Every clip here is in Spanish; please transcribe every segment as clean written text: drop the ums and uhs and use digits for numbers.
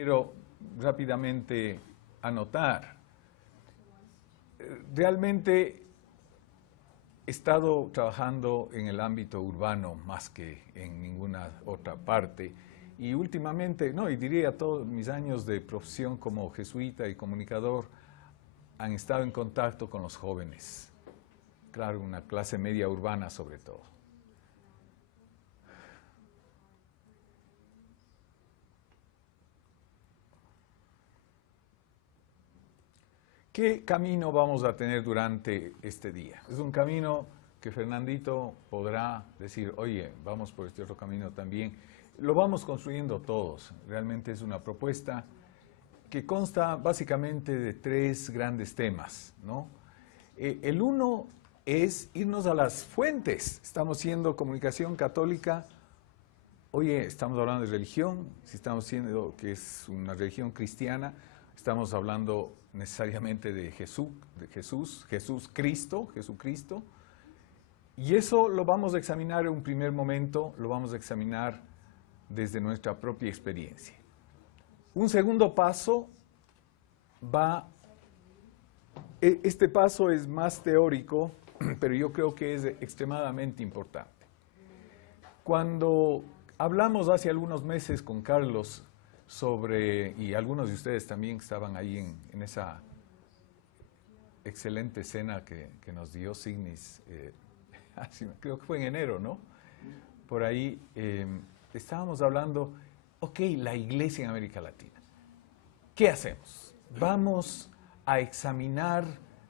Quiero rápidamente anotar. Realmente he estado trabajando en el ámbito urbano más que en ninguna otra parte. Y últimamente, y diría todos mis años de profesión como jesuita y comunicador, han estado en contacto con los jóvenes. Claro, una clase media urbana sobre todo. ¿Qué camino vamos a tener durante este día? Es un camino que Fernandito podrá decir, oye, vamos por este otro camino también. Lo vamos construyendo todos. Realmente es una propuesta que consta básicamente de 3 grandes temas, ¿no? El uno es irnos a las fuentes. Estamos haciendo comunicación católica. Oye, estamos hablando de religión, si estamos diciendo que es una religión cristiana, estamos hablando necesariamente de Jesucristo, y eso lo vamos a examinar en un primer momento, lo vamos a examinar desde nuestra propia experiencia. Un segundo paso este paso es más teórico, pero yo creo que es extremadamente importante. Cuando hablamos hace algunos meses con Carlos y algunos de ustedes también estaban ahí en esa excelente cena que nos dio Signis, creo que fue en enero, ¿no? Por ahí estábamos hablando, la iglesia en América Latina. ¿Qué hacemos? Vamos a examinar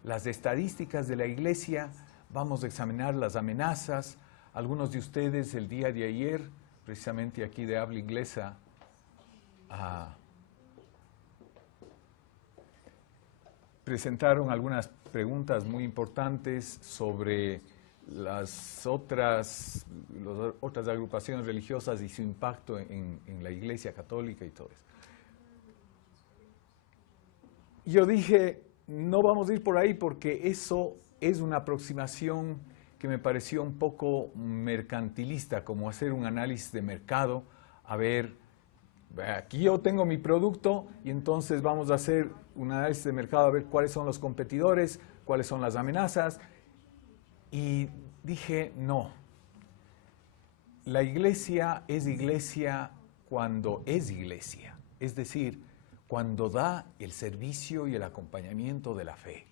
las estadísticas de la iglesia, vamos a examinar las amenazas. Algunos de ustedes el día de ayer, precisamente aquí de habla inglesa, presentaron algunas preguntas muy importantes sobre las otras agrupaciones religiosas y su impacto en la Iglesia Católica y todo eso. Yo dije, no vamos a ir por ahí porque eso es una aproximación que me pareció un poco mercantilista, como hacer un análisis de mercado, a ver, aquí yo tengo mi producto y entonces vamos a hacer un análisis de mercado a ver cuáles son los competidores, cuáles son las amenazas. Y dije, no. La iglesia es iglesia cuando es iglesia. Es decir, cuando da el servicio y el acompañamiento de la fe.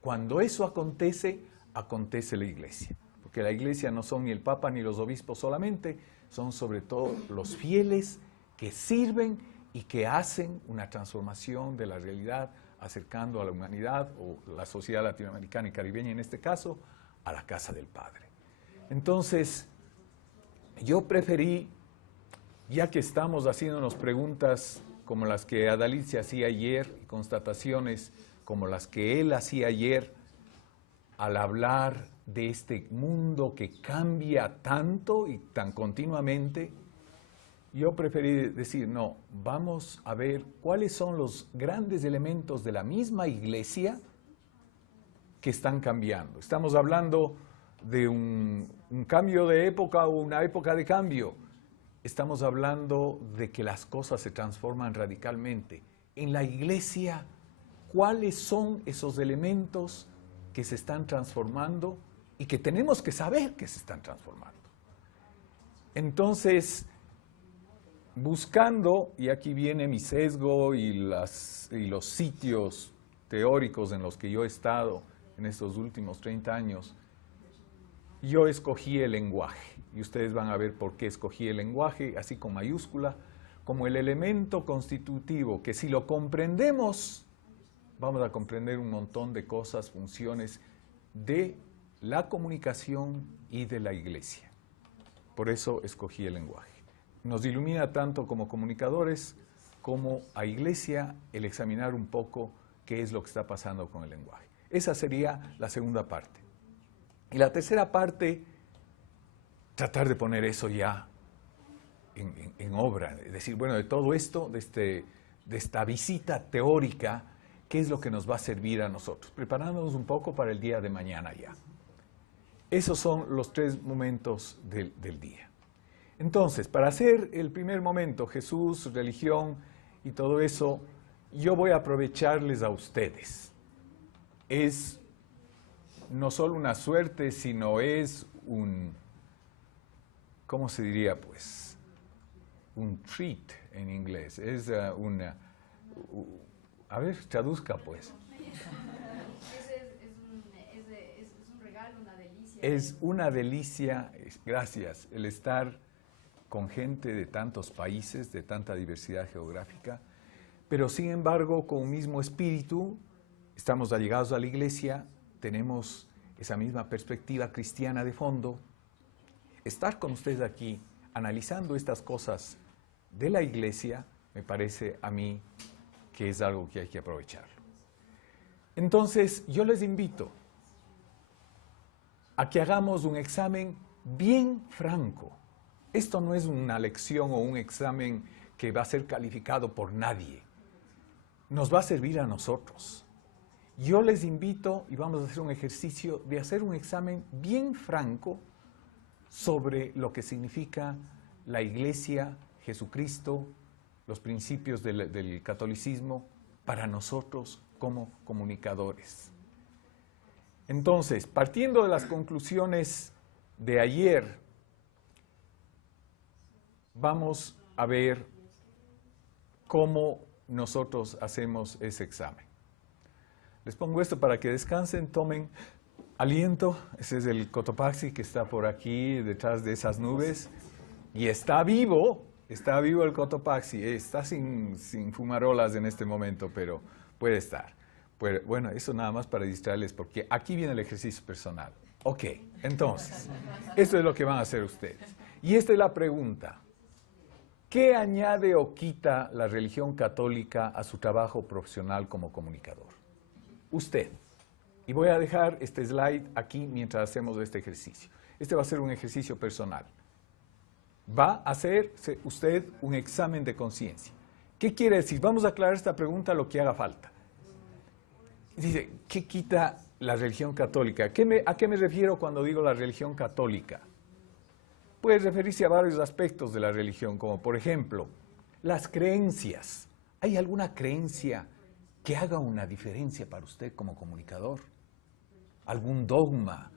Cuando eso acontece, acontece la iglesia. Porque la iglesia no son ni el Papa ni los obispos solamente, son sobre todo los fieles que sirven y que hacen una transformación de la realidad, acercando a la humanidad, o la sociedad latinoamericana y caribeña en este caso, a la casa del Padre. Entonces, yo preferí, ya que estamos haciéndonos preguntas como las que Adalid se hacía ayer, y constataciones como las que él hacía ayer, al hablar de este mundo que cambia tanto y tan continuamente, yo preferí decir, no, vamos a ver cuáles son los grandes elementos de la misma iglesia que están cambiando. Estamos hablando de un cambio de época o una época de cambio. Estamos hablando de que las cosas se transforman radicalmente. En la iglesia, ¿cuáles son esos elementos que se están transformando y que tenemos que saber que se están transformando? Entonces, buscando, y aquí viene mi sesgo y los sitios teóricos en los que yo he estado en estos últimos 30 años, yo escogí el lenguaje. Y ustedes van a ver por qué escogí el lenguaje, así con mayúscula, como el elemento constitutivo, que si lo comprendemos, vamos a comprender un montón de cosas, funciones de la comunicación y de la iglesia. Por eso escogí el lenguaje. Nos ilumina tanto como comunicadores como a iglesia el examinar un poco qué es lo que está pasando con el lenguaje. Esa sería la segunda parte. Y la tercera parte, tratar de poner eso ya en obra. Es decir, bueno, de todo esto, de esta visita teórica, ¿qué es lo que nos va a servir a nosotros? Preparándonos un poco para el día de mañana ya. Esos son los 3 momentos del día. Entonces, para hacer el primer momento, Jesús, religión y todo eso, yo voy a aprovecharles a ustedes. Es no solo una suerte, sino es un, ¿cómo se diría pues? Un treat en inglés. Es una, a ver, traduzca pues. Es un regalo, una delicia. Es una delicia, gracias, el estar con gente de tantos países, de tanta diversidad geográfica, pero sin embargo, con un mismo espíritu, estamos allegados a la iglesia, tenemos esa misma perspectiva cristiana de fondo. Estar con ustedes aquí, analizando estas cosas de la iglesia, me parece a mí que es algo que hay que aprovecharlo. Entonces, yo les invito a que hagamos un examen bien franco. Esto no es una lección o un examen que va a ser calificado por nadie. Nos va a servir a nosotros. Yo les invito, y vamos a hacer un ejercicio, de hacer un examen bien franco sobre lo que significa la Iglesia, Jesucristo, los principios del catolicismo para nosotros como comunicadores. Entonces, partiendo de las conclusiones de ayer, vamos a ver cómo nosotros hacemos ese examen. Les pongo esto para que descansen, tomen aliento. Ese es el Cotopaxi que está por aquí, detrás de esas nubes. Y está vivo el Cotopaxi. Está sin fumarolas en este momento, pero puede estar. Bueno, eso nada más para distraerles, porque aquí viene el ejercicio personal. Ok, entonces, esto es lo que van a hacer ustedes. Y esta es la pregunta. ¿Qué añade o quita la religión católica a su trabajo profesional como comunicador? Usted. Y voy a dejar este slide aquí mientras hacemos este ejercicio. Este va a ser un ejercicio personal. Va a hacer usted un examen de conciencia. ¿Qué quiere decir? Vamos a aclarar esta pregunta lo que haga falta. Dice, ¿qué quita la religión católica? ¿A qué me refiero cuando digo la religión católica? Puede referirse a varios aspectos de la religión, como por ejemplo, las creencias. ¿Hay alguna creencia que haga una diferencia para usted como comunicador? ¿Algún dogma?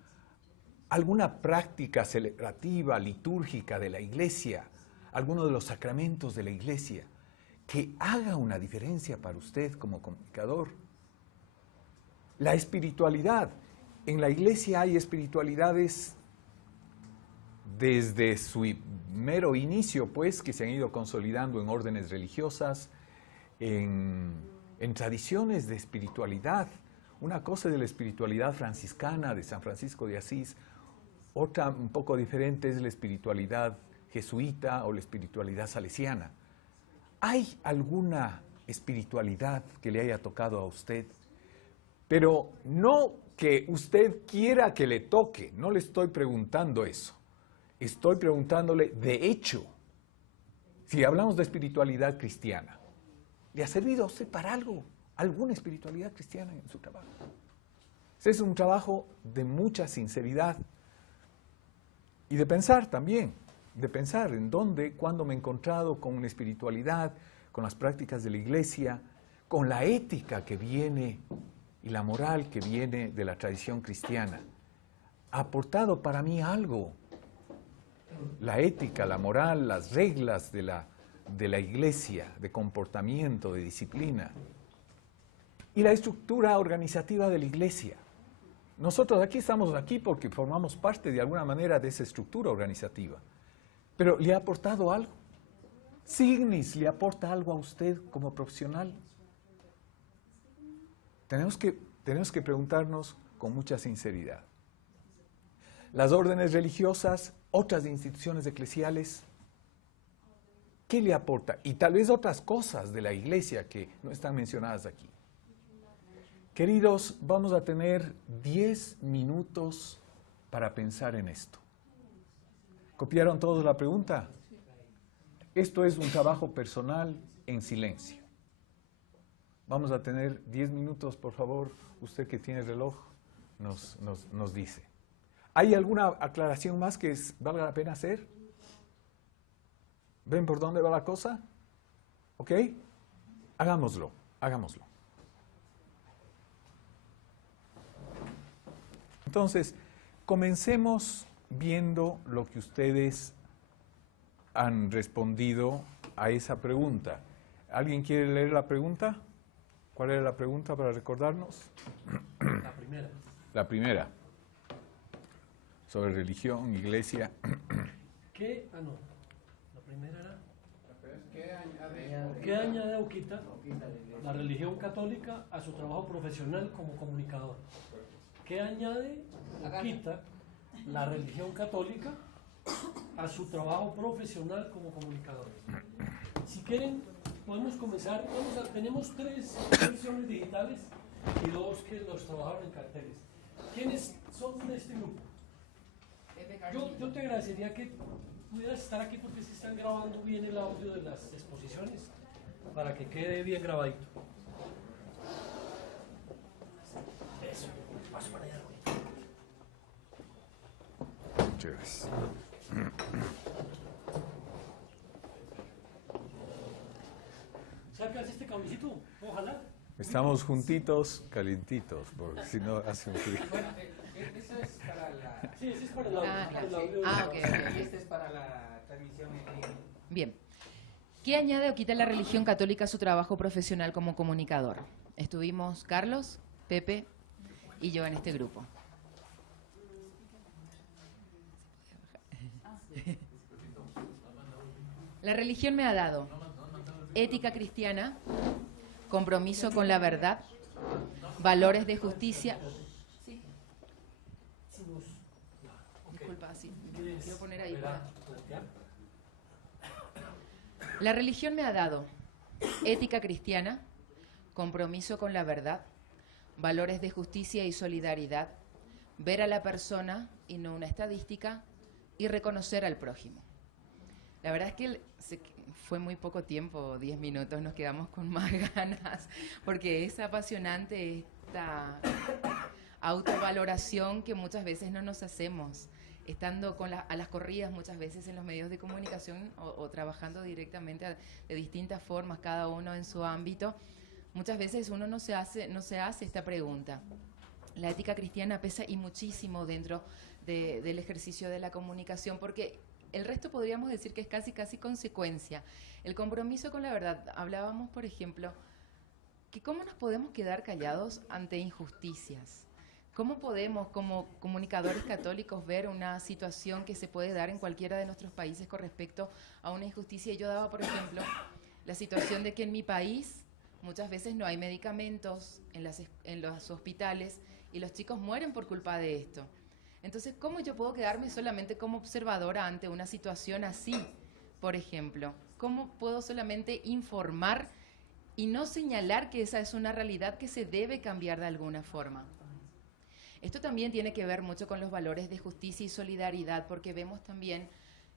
¿Alguna práctica celebrativa, litúrgica de la iglesia? ¿Alguno de los sacramentos de la iglesia que haga una diferencia para usted como comunicador? La espiritualidad. En la iglesia hay espiritualidades desde su mero inicio, pues, que se han ido consolidando en órdenes religiosas, en tradiciones de espiritualidad. Una cosa es la espiritualidad franciscana de San Francisco de Asís, otra un poco diferente es la espiritualidad jesuita o la espiritualidad salesiana. ¿Hay alguna espiritualidad que le haya tocado a usted? Pero no que usted quiera que le toque, no le estoy preguntando eso. Estoy preguntándole, de hecho, si hablamos de espiritualidad cristiana, ¿le ha servido a usted para algo? ¿Alguna espiritualidad cristiana en su trabajo? Ese es un trabajo de mucha sinceridad y de pensar también, de pensar en dónde, cuándo me he encontrado con una espiritualidad, con las prácticas de la iglesia, con la ética que viene y la moral que viene de la tradición cristiana. ¿Ha aportado para mí algo? La ética, la moral, las reglas de la iglesia, de comportamiento, de disciplina. Y la estructura organizativa de la iglesia. Nosotros estamos aquí porque formamos parte de alguna manera de esa estructura organizativa. Pero ¿le ha aportado algo? ¿Signis le aporta algo a usted como profesional? Tenemos que preguntarnos con mucha sinceridad. Las órdenes religiosas, otras instituciones eclesiales, ¿qué le aporta? Y tal vez otras cosas de la iglesia que no están mencionadas aquí. Queridos, vamos a tener 10 minutos para pensar en esto. ¿Copiaron todos la pregunta? Esto es un trabajo personal en silencio. Vamos a tener 10 minutos, por favor. Usted que tiene reloj nos dice. ¿Hay alguna aclaración más que valga la pena hacer? ¿Ven por dónde va la cosa? ¿Ok? Hagámoslo, hagámoslo. Entonces, comencemos viendo lo que ustedes han respondido a esa pregunta. ¿Alguien quiere leer la pregunta? ¿Cuál era la pregunta para recordarnos? La primera. La primera. Sobre religión, iglesia. ¿Qué? Ah, no. La primera era. ¿Qué añade o quita la religión católica a su trabajo profesional como comunicador? ¿Qué añade o quita la religión católica a su trabajo profesional como comunicador? Si quieren, podemos comenzar. Tenemos 3 versiones digitales y 2 que los trabajaron en carteles. ¿Quiénes son de este grupo? Yo te agradecería que pudieras estar aquí porque se están grabando bien el audio de las exposiciones para que quede bien grabadito. Eso, paso para allá. Muchas gracias. ¿Sacas este cablecito? Ojalá. Estamos juntitos, calientitos, porque si no hace un frío. Bueno, eso es para la... Sí, ese es para el audio. Ah, para el sí. audio. Ok. Este es para la transmisión en vivo. Bien. ¿Qué añade o quita la religión católica a su trabajo profesional como comunicador? Estuvimos Carlos, Pepe y yo en este grupo. La religión me ha dado ética cristiana, compromiso con la verdad, valores de justicia. Sí. Disculpa, sí. Quiero poner ahí. La religión me ha dado ética cristiana, compromiso con la verdad, valores de justicia y solidaridad, ver a la persona y no una estadística y reconocer al prójimo. La verdad es que fue muy poco tiempo, 10 minutos, nos quedamos con más ganas, porque es apasionante esta autovaloración que muchas veces no nos hacemos, estando a las corridas muchas veces en los medios de comunicación o trabajando directamente de distintas formas, cada uno en su ámbito. Muchas veces uno no se hace esta pregunta. La ética cristiana pesa y muchísimo dentro del ejercicio de la comunicación, porque el resto podríamos decir que es casi consecuencia. El compromiso con la verdad. Hablábamos, por ejemplo, que cómo nos podemos quedar callados ante injusticias. ¿Cómo podemos, como comunicadores católicos, ver una situación que se puede dar en cualquiera de nuestros países con respecto a una injusticia? Y yo daba, por ejemplo, la situación de que en mi país muchas veces no hay medicamentos en los hospitales y los chicos mueren por culpa de esto. Entonces, ¿cómo yo puedo quedarme solamente como observadora ante una situación así, por ejemplo? ¿Cómo puedo solamente informar y no señalar que esa es una realidad que se debe cambiar de alguna forma? Esto también tiene que ver mucho con los valores de justicia y solidaridad, porque vemos también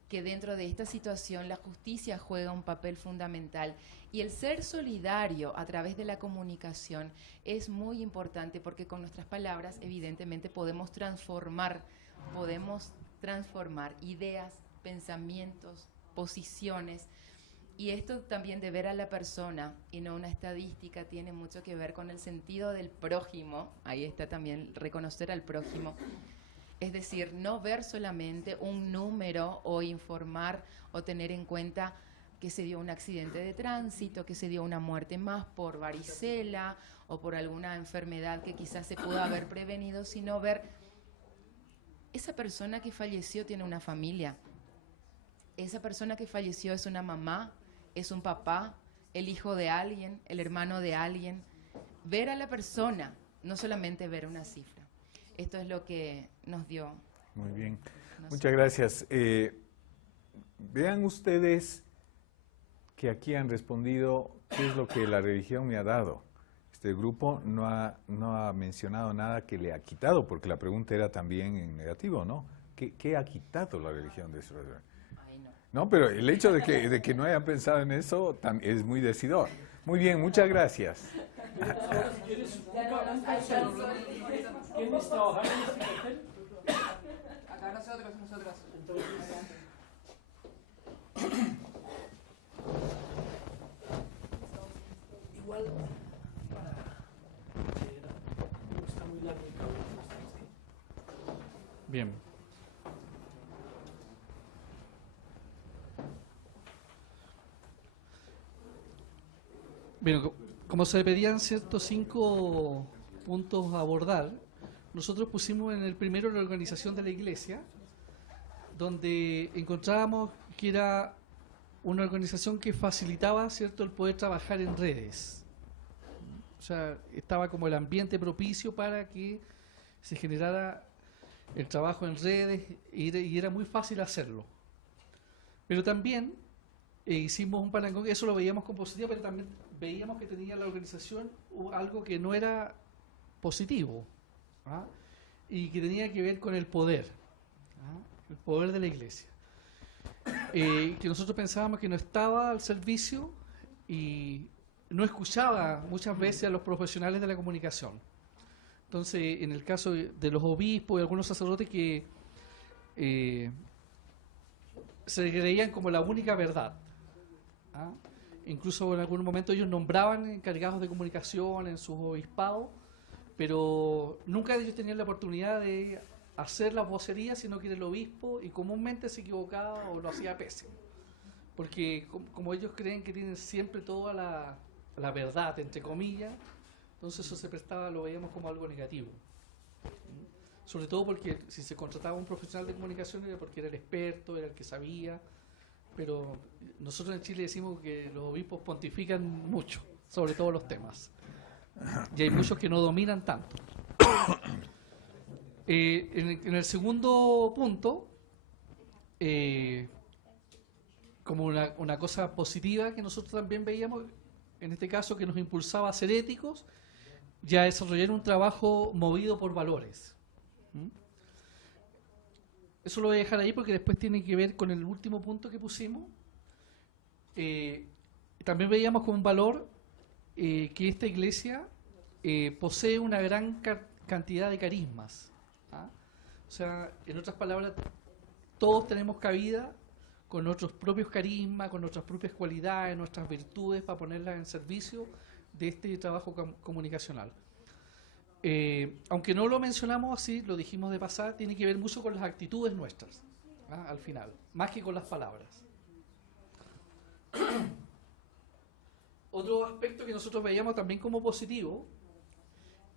que dentro de esta situación la justicia juega un papel fundamental y el ser solidario a través de la comunicación es muy importante, porque con nuestras palabras evidentemente podemos transformar ideas, pensamientos, posiciones, y esto también de ver a la persona y no una estadística tiene mucho que ver con el sentido del prójimo. Ahí está también reconocer al prójimo. Es decir, no ver solamente un número o informar o tener en cuenta que se dio un accidente de tránsito, que se dio una muerte más por varicela o por alguna enfermedad que quizás se pudo haber prevenido, sino ver esa persona que falleció tiene una familia. Esa persona que falleció es una mamá, es un papá, el hijo de alguien, el hermano de alguien. Ver a la persona, no solamente ver una cifra. Esto es lo que nos dio. Muy bien, muchas gracias. Vean ustedes que aquí han respondido qué es lo que la religión me ha dado. Este grupo no ha mencionado nada que le ha quitado, porque la pregunta era también en negativo, ¿no? ¿Qué ha quitado la religión de su religión? No, pero el hecho de que no hayan pensado en eso es muy decidor. Muy bien, muchas gracias. Ahora, si quieres, ¿quieres trabajar en este cartel? Acá nosotros. Entonces, igual para considerar. Está muy largo el cabo. Bien. Bien, como se pedían ciertos 5 puntos a abordar, nosotros pusimos en el primero la organización de la iglesia, donde encontrábamos que era una organización que facilitaba, ¿cierto?, el poder trabajar en redes. O sea, estaba como el ambiente propicio para que se generara el trabajo en redes y era muy fácil hacerlo. Pero también hicimos un parangón, eso lo veíamos como positivo, pero también veíamos que tenía la organización algo que no era positivo, ¿ah? Y que tenía que ver con el poder, ¿ah? El poder de la iglesia. Que nosotros pensábamos que no estaba al servicio y no escuchaba muchas veces a los profesionales de la comunicación. Entonces, en el caso de los obispos y algunos sacerdotes que se creían como la única verdad, ¿ah? Incluso en algún momento ellos nombraban encargados de comunicación en sus obispados, pero nunca ellos tenían la oportunidad de hacer las vocerías, sino que era el obispo, y comúnmente se equivocaba o lo hacía pésimo. Porque como ellos creen que tienen siempre toda la verdad, entre comillas, entonces eso se prestaba, lo veíamos como algo negativo. Sobre todo porque si se contrataba un profesional de comunicación era porque era el experto, era el que sabía, pero nosotros en Chile decimos que los obispos pontifican mucho sobre todos los temas. Y hay muchos que no dominan tanto. En el segundo punto, como una cosa positiva que nosotros también veíamos, en este caso que nos impulsaba a ser éticos y a desarrollar un trabajo movido por valores. Eso lo voy a dejar ahí porque después tiene que ver con el último punto que pusimos. También veíamos como un valor que esta iglesia posee una gran cantidad de carismas. ¿Ah? O sea, en otras palabras, todos tenemos cabida con nuestros propios carismas, con nuestras propias cualidades, nuestras virtudes para ponerlas en servicio de este trabajo comunicacional. Aunque no lo mencionamos así, lo dijimos de pasada, tiene que ver mucho con las actitudes nuestras, ¿ah? Al final, más que con las palabras. Otro aspecto que nosotros veíamos también como positivo,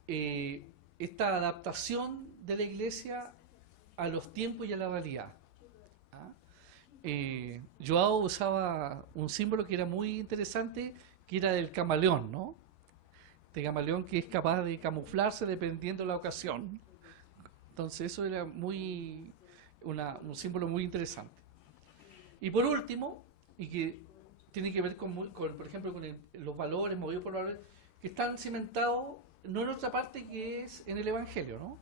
esta adaptación de la iglesia a los tiempos y a la realidad. ¿Ah? Joao usaba un símbolo que era muy interesante, que era del camaleón, ¿no? De camaleón que es capaz de camuflarse dependiendo de la ocasión. Entonces eso era un símbolo muy interesante. Y por último, y que tiene que ver con por ejemplo, con los valores, movidos por valores, que están cimentados no en otra parte que es en el Evangelio, ¿no?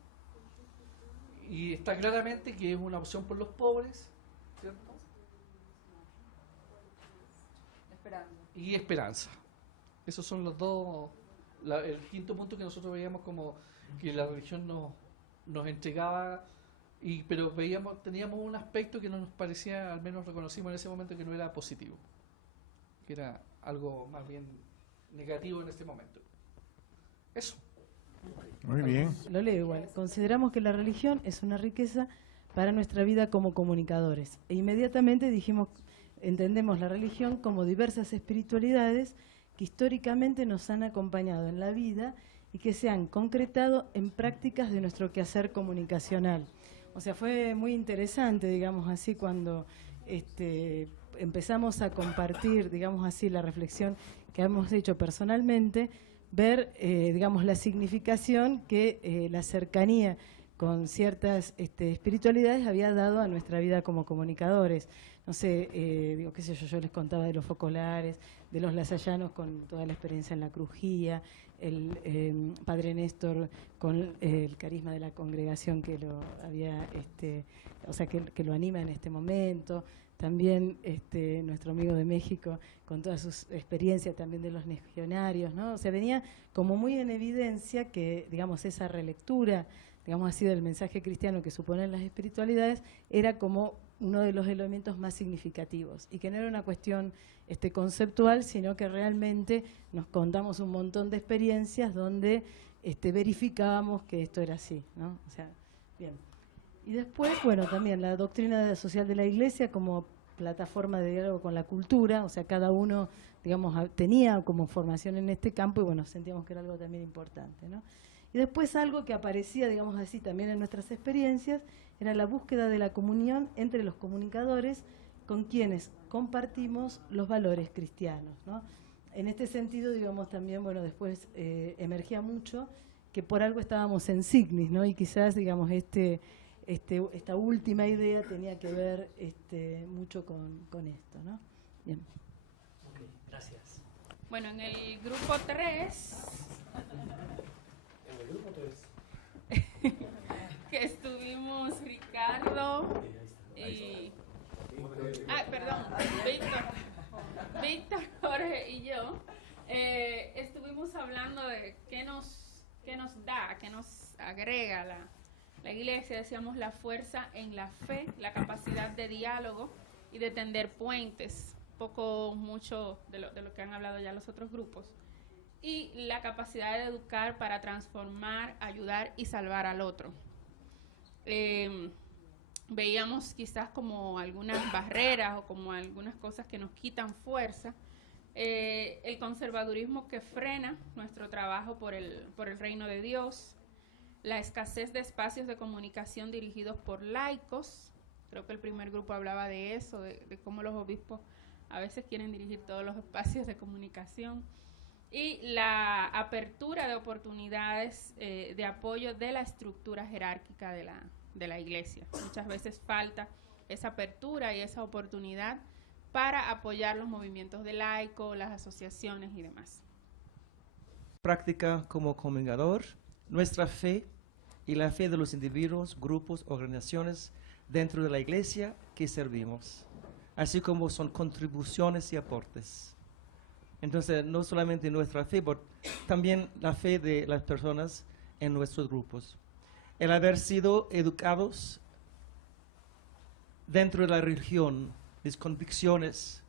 Y está claramente que es una opción por los pobres, ¿cierto? Esperanza. Y esperanza. Esos son los dos. El quinto punto que nosotros veíamos como que la religión nos entregaba, pero teníamos un aspecto que no nos parecía, al menos reconocimos en ese momento, que no era positivo, que era algo más bien negativo en este momento. Eso. Muy bien. Lo leo igual. Consideramos que la religión es una riqueza para nuestra vida como comunicadores. E inmediatamente entendemos la religión como diversas espiritualidades que históricamente nos han acompañado en la vida y que se han concretado en prácticas de nuestro quehacer comunicacional. O sea, fue muy interesante, digamos así, cuando empezamos a compartir, digamos así, la reflexión que hemos hecho personalmente, ver, digamos, la significación que la cercanía con ciertas espiritualidades había dado a nuestra vida como comunicadores. No sé, qué sé yo les contaba de los focolares, de los lasallanos con toda la experiencia en la crujía, el padre Néstor con el carisma de la congregación que lo había, que lo anima en este momento. También nuestro amigo de México con todas sus experiencias también de los legionarios, ¿no? O sea, venía como muy en evidencia que, digamos, esa relectura, digamos así, del mensaje cristiano que suponen las espiritualidades, era como uno de los elementos más significativos, y que no era una cuestión conceptual, sino que realmente nos contamos un montón de experiencias donde verificábamos que esto era así, ¿no? O sea, bien. Y después, bueno, también la doctrina social de la Iglesia como plataforma de diálogo con la cultura, o sea, cada uno, digamos, tenía como formación en este campo y, bueno, sentíamos que era algo también importante, ¿no? Y después algo que aparecía, digamos así, también en nuestras experiencias, era la búsqueda de la comunión entre los comunicadores con quienes compartimos los valores cristianos, ¿no? En este sentido, digamos, también, bueno, después emergía mucho que por algo estábamos en Signis, ¿no? Y quizás, digamos, esta última idea tenía que ver mucho con esto, ¿no? Bien. Ok, gracias. Bueno, en el grupo 3, En el grupo 3. que estuvimos Ricardo y... perdón, Víctor, Jorge y yo, estuvimos hablando de qué nos da, qué nos agrega la Iglesia. Decíamos la fuerza en la fe, la capacidad de diálogo y de tender puentes, mucho de lo que han hablado ya los otros grupos, y la capacidad de educar para transformar, ayudar y salvar al otro. Veíamos quizás como algunas barreras o como algunas cosas que nos quitan fuerza, el conservadurismo que frena nuestro trabajo por el reino de Dios, la escasez de espacios de comunicación dirigidos por laicos. Creo que el primer grupo hablaba de eso, de cómo los obispos a veces quieren dirigir todos los espacios de comunicación, y la apertura de oportunidades de apoyo de la estructura jerárquica de la Iglesia. Muchas veces falta esa apertura y esa oportunidad para apoyar los movimientos de laicos, las asociaciones y demás. Práctica como comunicador, nuestra fe y la fe de los individuos, grupos, organizaciones dentro de la Iglesia que servimos, así como son contribuciones y aportes. Entonces, no solamente nuestra fe, pero también la fe de las personas en nuestros grupos. El haber sido educados dentro de la religión, mis convicciones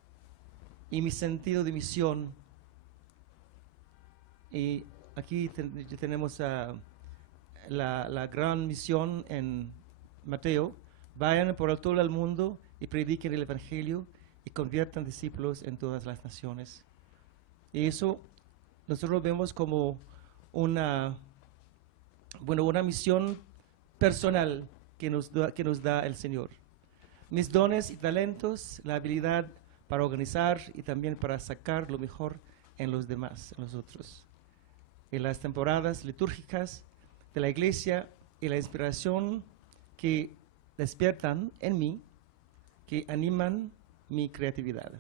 y mi sentido de misión. Y aquí tenemos la gran misión en Mateo: vayan por todo el mundo y prediquen el Evangelio y conviertan discípulos en todas las naciones. Y eso nosotros vemos como una misión personal que nos da el Señor. Mis dones y talentos, la habilidad para organizar y también para sacar lo mejor en los demás, en los otros. En las temporadas litúrgicas de la Iglesia y la inspiración que despiertan en mí, que animan mi creatividad.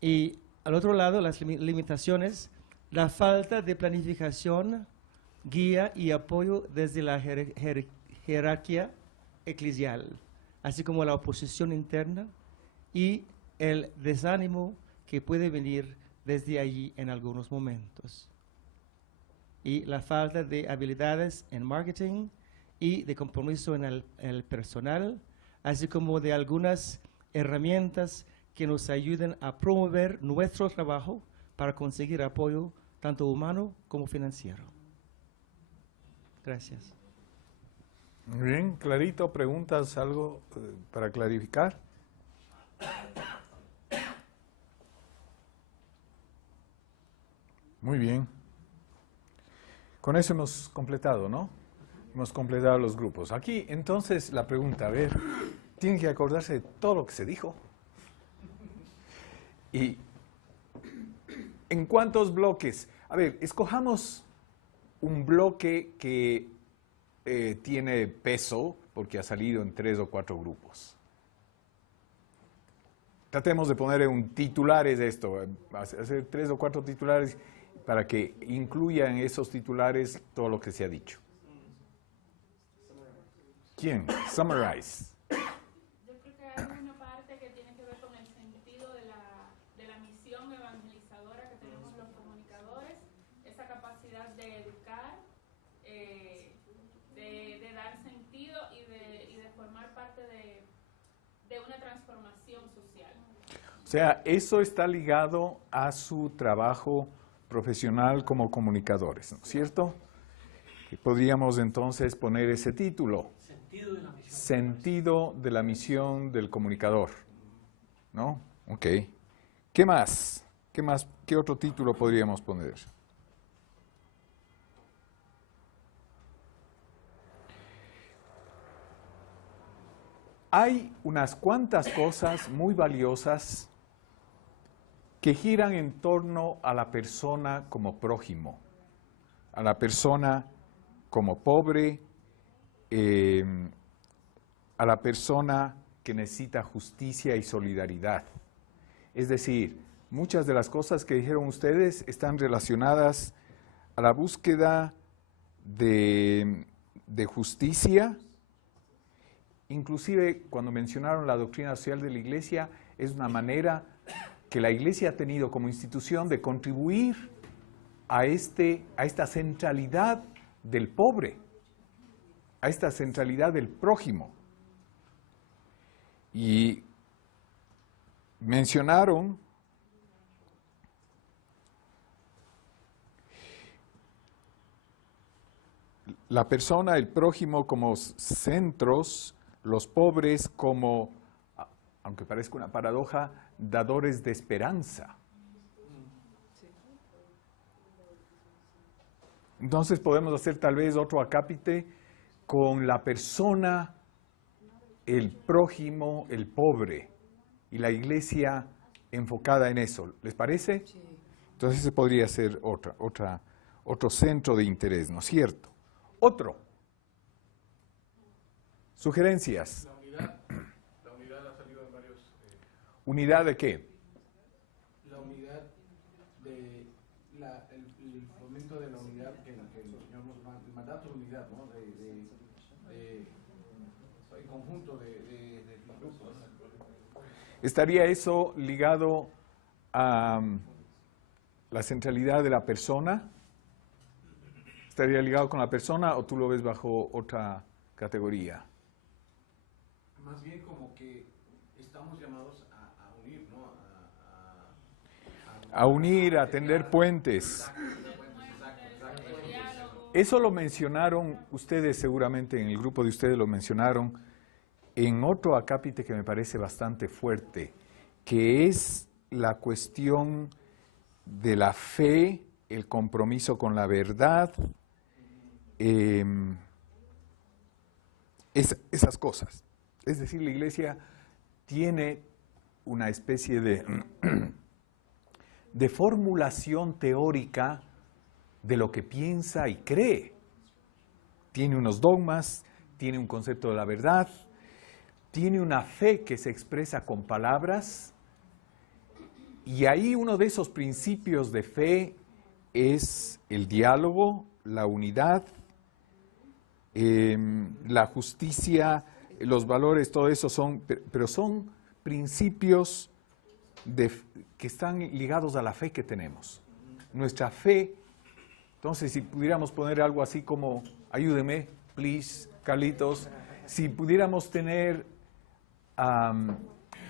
Y al otro lado, las limitaciones, la falta de planificación, guía y apoyo desde la jerarquía eclesial, así como la oposición interna y el desánimo que puede venir desde allí en algunos momentos. Y la falta de habilidades en marketing y de compromiso en el personal, así como de algunas herramientas que nos ayuden a promover nuestro trabajo para conseguir apoyo tanto humano como financiero. Gracias. Muy bien, clarito. ¿Preguntas, algo para clarificar? Muy bien. Con eso hemos completado, ¿no? Hemos completado los grupos. Aquí, entonces, la pregunta, a ver, tienen que acordarse de todo lo que se dijo. ¿Y en cuántos bloques? A ver, escojamos un bloque que tiene peso porque ha salido en 3 o 4 grupos. Tratemos de poner un titulares de esto, hacer 3 o 4 titulares para que incluyan esos titulares todo lo que se ha dicho. ¿Quién? Summarize. Yo creo que hay una parte que tiene que ver con el sentido de la misión evangelizadora que tenemos los comunicadores, esa capacidad de educar, de dar sentido y de formar parte una transformación social. O sea, eso está ligado a su trabajo profesional como comunicadores, ¿no es cierto? Y podríamos entonces poner ese título, Sentido de la misión. Sentido de la misión del comunicador, ¿no? Ok. ¿Qué más? ¿Qué más? ¿Qué otro título podríamos poner? Hay unas cuantas cosas muy valiosas que giran en torno a la persona como prójimo, a la persona como pobre, a la persona que necesita justicia y solidaridad. Es decir, muchas de las cosas que dijeron ustedes están relacionadas a la búsqueda de justicia. Inclusive cuando mencionaron la doctrina social de la Iglesia, es una manera que la Iglesia ha tenido como institución de contribuir a esta centralidad del pobre, a esta centralidad del prójimo. Y mencionaron la persona, el prójimo como centros, los pobres como, aunque parezca una paradoja, dadores de esperanza. Entonces podemos hacer tal vez otro acápite con la persona, el prójimo, el pobre, y la Iglesia enfocada en eso. ¿Les parece? Sí. Entonces ese podría ser otro centro de interés, ¿no es cierto? Otro. Sugerencias. La unidad ha salido en varios... ¿Unidad de qué? La unidad de... el fomento de la unidad que el Señor nos manda, el mandato de unidad, ¿no? En conjunto de grupos. ¿Estaría eso ligado a la centralidad de la persona? ¿Estaría ligado con la persona o tú lo ves bajo otra categoría? Más bien como que estamos llamados a unir, ¿no? A unir, a tender puentes. Eso lo mencionaron ustedes seguramente, en el grupo de ustedes lo mencionaron, en otro acápite que me parece bastante fuerte, que es la cuestión de la fe, el compromiso con la verdad, esas cosas. Es decir, la Iglesia tiene una especie de formulación teórica de lo que piensa y cree. Tiene unos dogmas, tiene un concepto de la verdad, tiene una fe que se expresa con palabras, y ahí uno de esos principios de fe es el diálogo, la unidad, la justicia, los valores, todo eso pero son principios que están ligados a la fe que tenemos. Nuestra fe, entonces si pudiéramos poner algo así como, ayúdeme, please, Carlitos, si pudiéramos tener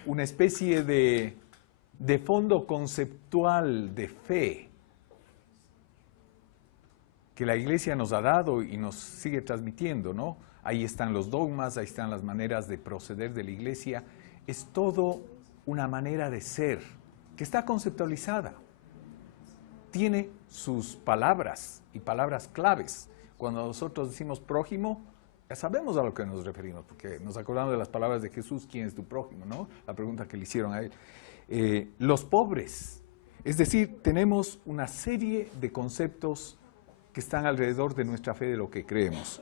una especie de fondo conceptual de fe que la Iglesia nos ha dado y nos sigue transmitiendo, ¿no? Ahí están los dogmas, ahí están las maneras de proceder de la Iglesia. Es todo una manera de ser que está conceptualizada. Tiene sus palabras y palabras claves. Cuando nosotros decimos prójimo, ya sabemos a lo que nos referimos, porque nos acordamos de las palabras de Jesús, ¿quién es tu prójimo?, ¿no? La pregunta que le hicieron a él. Los pobres, es decir, tenemos una serie de conceptos que están alrededor de nuestra fe, de lo que creemos.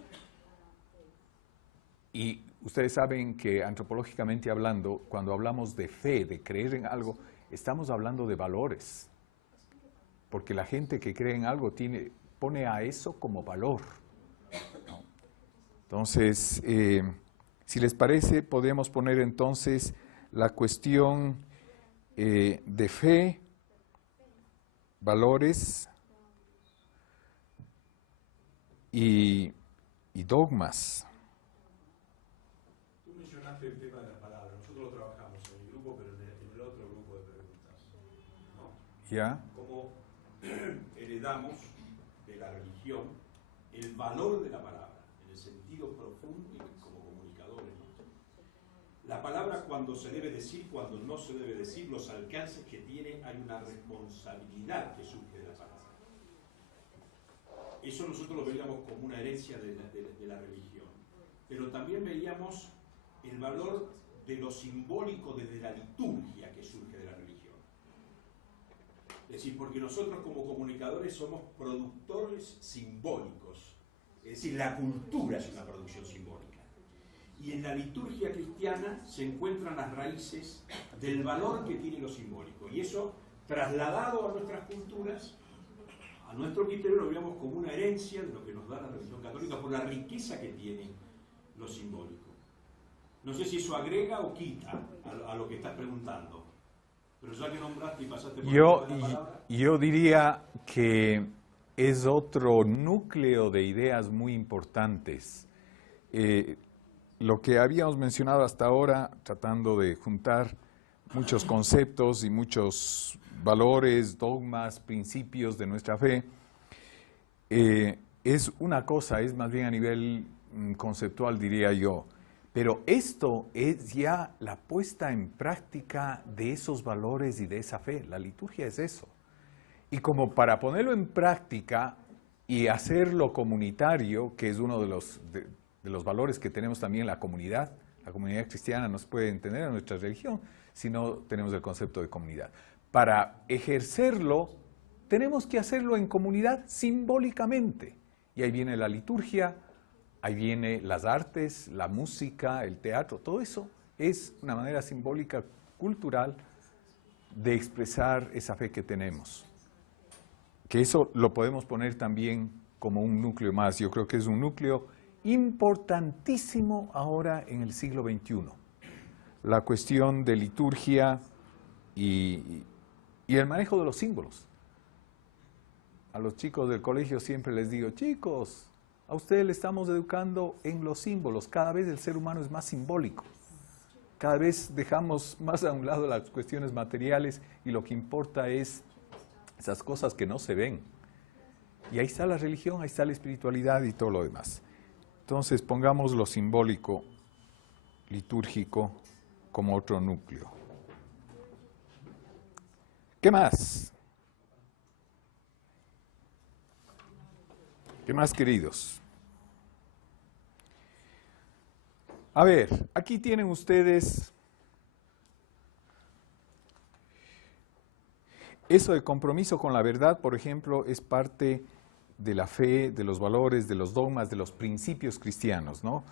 Y ustedes saben que antropológicamente hablando, cuando hablamos de fe, de creer en algo, estamos hablando de valores. Porque la gente que cree en algo pone a eso como valor, ¿no? Entonces, si les parece, podemos poner entonces la cuestión de fe, valores y dogmas. Tú mencionaste el tema de la palabra. Nosotros lo trabajamos ¿Ya? Como heredamos de la religión el valor de la palabra, en el sentido profundo y como comunicadores, ¿no? La palabra cuando se debe decir, cuando no se debe decir, los alcances que tiene, hay una responsabilidad que surge de la palabra. Eso nosotros lo veíamos como una herencia de la religión. Pero también veíamos el valor de lo simbólico desde la liturgia que surge de la religión. Es decir, porque nosotros como comunicadores somos productores simbólicos. Es decir, la cultura es una producción simbólica. Y en la liturgia cristiana se encuentran las raíces del valor que tiene lo simbólico. Y eso, trasladado a nuestras culturas, a nuestro criterio lo veamos como una herencia de lo que nos da la religión católica por la riqueza que tiene lo simbólico. No sé si eso agrega o quita a lo que estás preguntando, pero ya que nombraste y pasaste por la palabra. Yo diría que es otro núcleo de ideas muy importantes. Lo que habíamos mencionado hasta ahora, tratando de juntar muchos conceptos y muchos valores, dogmas, principios de nuestra fe, es una cosa, es más bien a nivel conceptual, diría yo. Pero esto es ya la puesta en práctica de esos valores y de esa fe. La liturgia es eso. Y como para ponerlo en práctica y hacerlo comunitario, que es uno de los valores que tenemos también la comunidad cristiana no se puede entender en nuestra religión si no tenemos el concepto de comunidad. Para ejercerlo, tenemos que hacerlo en comunidad simbólicamente. Y ahí viene la liturgia, ahí viene las artes, la música, el teatro, todo eso es una manera simbólica, cultural, de expresar esa fe que tenemos. Que eso lo podemos poner también como un núcleo más. Yo creo que es un núcleo importantísimo ahora en el siglo XXI. La cuestión de liturgia y el manejo de los símbolos. A los chicos del colegio siempre les digo, chicos, a ustedes le estamos educando en los símbolos. Cada vez el ser humano es más simbólico. Cada vez dejamos más a un lado las cuestiones materiales y lo que importa es esas cosas que no se ven. Y ahí está la religión, ahí está la espiritualidad y todo lo demás. Entonces pongamos lo simbólico, litúrgico, como otro núcleo. ¿Qué más? ¿Qué más, queridos? A ver, aquí tienen ustedes eso de compromiso con la verdad, por ejemplo, es parte de la fe, de los valores, de los dogmas, de los principios cristianos, ¿no?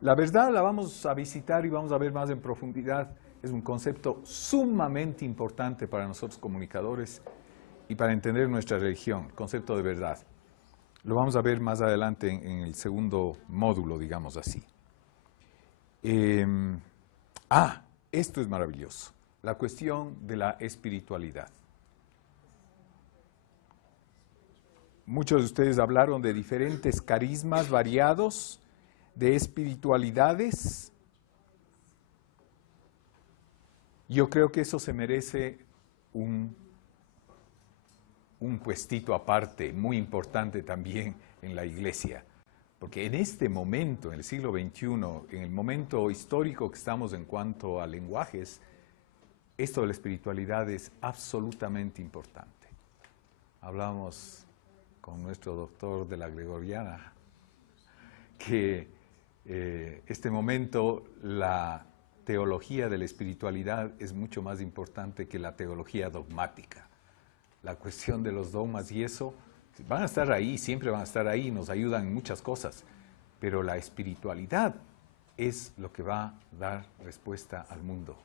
La verdad la vamos a visitar y vamos a ver más en profundidad. Es un concepto sumamente importante para nosotros comunicadores y para entender nuestra religión, el concepto de verdad. Lo vamos a ver más adelante en el segundo módulo, digamos así. Esto es maravilloso, la cuestión de la espiritualidad. Muchos de ustedes hablaron de diferentes carismas variados, de espiritualidades. Yo creo que eso se merece un puestito aparte, muy importante también en la iglesia. Porque en este momento, en el siglo XXI, en el momento histórico que estamos en cuanto a lenguajes, esto de la espiritualidad es absolutamente importante. Hablamos con nuestro doctor de la Gregoriana, que este momento la teología de la espiritualidad es mucho más importante que la teología dogmática. La cuestión de los dogmas y eso van a estar ahí, siempre van a estar ahí, nos ayudan en muchas cosas, pero la espiritualidad es lo que va a dar respuesta al mundo.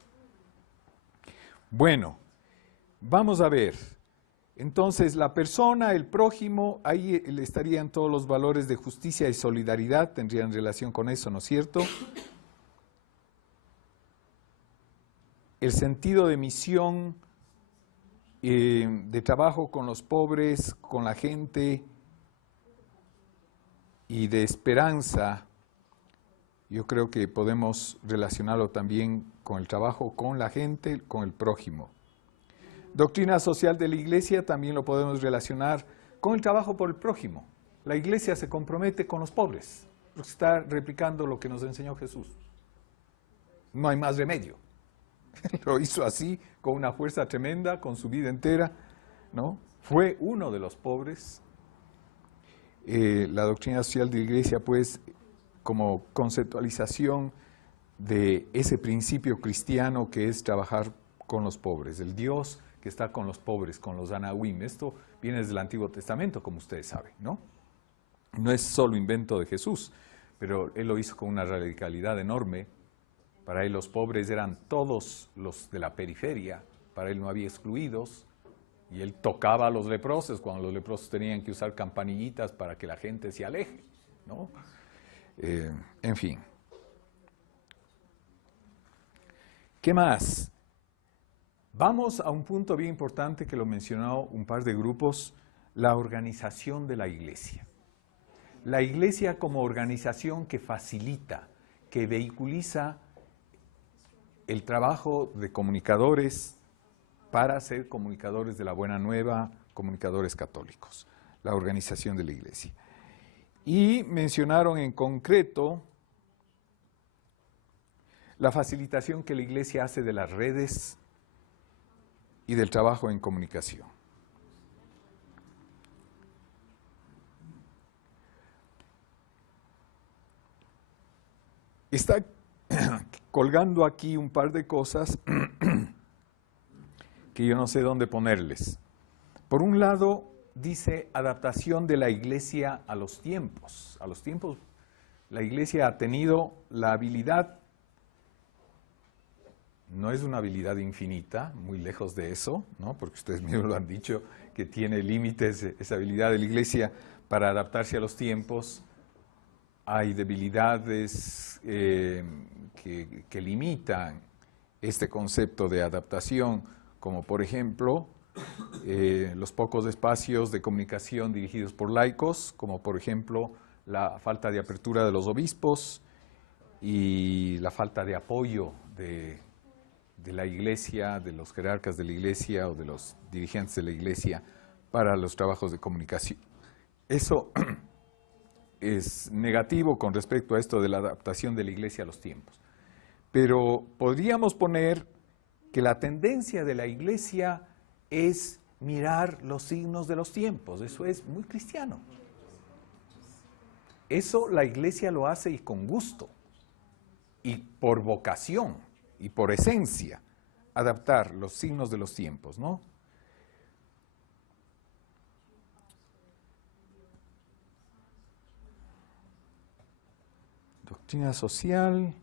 Bueno, vamos a ver. Entonces, la persona, el prójimo, ahí estarían todos los valores de justicia y solidaridad, tendrían relación con eso, ¿no es cierto? El sentido de misión, de trabajo con los pobres, con la gente y de esperanza, yo creo que podemos relacionarlo también con el trabajo con la gente, con el prójimo. Doctrina social de la Iglesia también lo podemos relacionar con el trabajo por el prójimo. La Iglesia se compromete con los pobres, porque está replicando lo que nos enseñó Jesús. No hay más remedio. Lo hizo así, con una fuerza tremenda, con su vida entera, ¿no? Fue uno de los pobres. La doctrina social de la Iglesia, pues, como conceptualización de ese principio cristiano que es trabajar con los pobres, el Dios que está con los pobres, con los anahuim. Esto viene desde el Antiguo Testamento, como ustedes saben, ¿no? No es solo invento de Jesús, pero Él lo hizo con una radicalidad enorme. Para Él los pobres eran todos los de la periferia, para Él no había excluidos, y Él tocaba a los leprosos cuando los leprosos tenían que usar campanillitas para que la gente se aleje, ¿no? En fin. ¿Qué más? Vamos a un punto bien importante que lo mencionó un par de grupos, la organización de la Iglesia. La Iglesia como organización que facilita, que vehiculiza el trabajo de comunicadores para ser comunicadores de la Buena Nueva, comunicadores católicos, la organización de la Iglesia. Y mencionaron en concreto la facilitación que la Iglesia hace de las redes y del trabajo en comunicación. Está colgando aquí un par de cosas que yo no sé dónde ponerles. Por un lado, dice adaptación de la Iglesia a los tiempos. A los tiempos, la Iglesia ha tenido la habilidad, no es una habilidad infinita, muy lejos de eso, ¿no? Porque ustedes mismos lo han dicho, que tiene límites esa habilidad de la Iglesia para adaptarse a los tiempos. Hay debilidades que limitan este concepto de adaptación, como por ejemplo los pocos espacios de comunicación dirigidos por laicos, como por ejemplo la falta de apertura de los obispos y la falta de apoyo de la Iglesia, de los jerarcas de la Iglesia o de los dirigentes de la Iglesia para los trabajos de comunicación. Eso es negativo con respecto a esto de la adaptación de la Iglesia a los tiempos. Pero podríamos poner que la tendencia de la Iglesia es mirar los signos de los tiempos. Eso es muy cristiano. Eso la Iglesia lo hace y con gusto, y por vocación, y por esencia, adaptar los signos de los tiempos, ¿no? Doctrina social,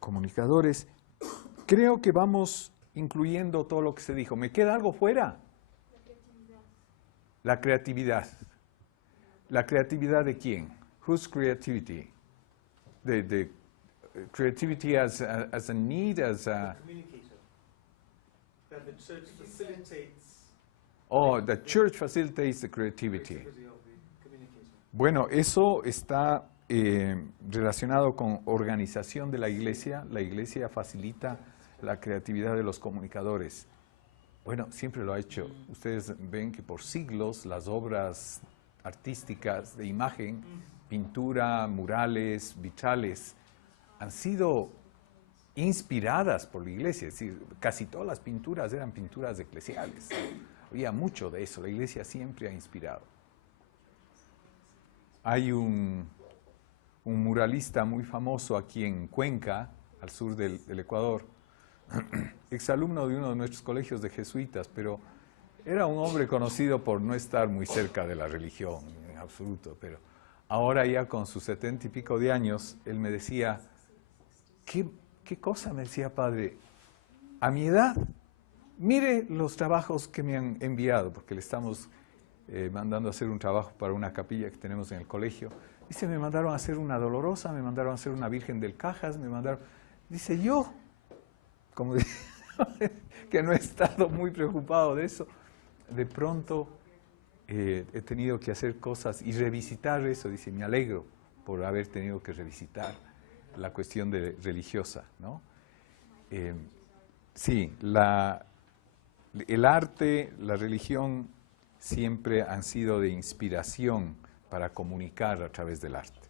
comunicadores. Creo que vamos incluyendo todo lo que se dijo. ¿Me queda algo fuera? La creatividad. ¿La creatividad de quién? Whose creativity? The creativity as a need, as a... Communicator. That the church facilitates. Oh, the church facilitates the creativity. Bueno, eso está relacionado con organización de la Iglesia. La Iglesia facilita la creatividad de los comunicadores. Bueno, siempre lo ha hecho. Ustedes ven que por siglos las obras artísticas de imagen, pintura, murales, vitrales, han sido inspiradas por la Iglesia. Es decir, casi todas las pinturas eran pinturas eclesiales. Había mucho de eso. La Iglesia siempre ha inspirado. Hay un muralista muy famoso aquí en Cuenca, al sur del Ecuador, exalumno de uno de nuestros colegios de jesuitas, pero era un hombre conocido por no estar muy cerca de la religión, en absoluto. Pero ahora ya con sus 70 y pico de años, él me decía, ¿qué cosa? Me decía, padre, a mi edad, mire los trabajos que me han enviado, porque le estamos mandando a hacer un trabajo para una capilla que tenemos en el colegio. Dice, me mandaron a hacer una Dolorosa, me mandaron a hacer una Virgen del Cajas, me mandaron... Dice, yo, como que no he estado muy preocupado de eso, de pronto he tenido que hacer cosas y revisitar eso. Dice, me alegro por haber tenido que revisitar la cuestión religiosa, ¿no? Sí, el arte, la religión siempre han sido de inspiración para comunicar a través del arte.